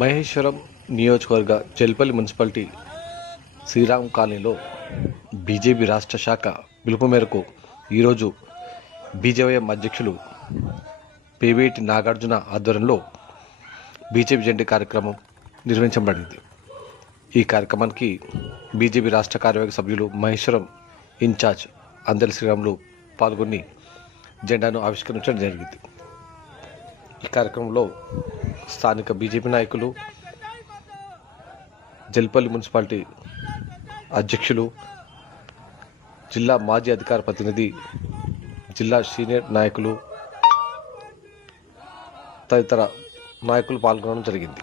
మహేశ్వరం నియోజకవర్గ జల్పల్లి మున్సిపాలిటీ శ్రీరామ్ కాలనీలో బీజేపీ రాష్ట్ర శాఖ పిలుపు మేరకు ఈరోజు బీజేవైఎం అధ్యక్షులు పేవేటి నాగార్జున ఆధ్వర్యంలో బీజేపీ జెండా కార్యక్రమం నిర్వహించబడింది. ఈ కార్యక్రమానికి బీజేపీ రాష్ట్ర కార్యవర్గ సభ్యులు మహేశ్వరం ఇన్ఛార్జ్ అందెల శ్రీరాములు పాల్గొని జెండాను ఆవిష్కరించడం జరిగింది. ఈ కార్యక్రమంలో స్థానిక బీజేపీ నాయకులు, జల్పల్లి మున్సిపాలిటీ అధ్యక్షులు, జిల్లా మాజీ అధికార ప్రతినిధి, జిల్లా సీనియర్ నాయకులు తదితర నాయకులు పాల్గొనడం జరిగింది.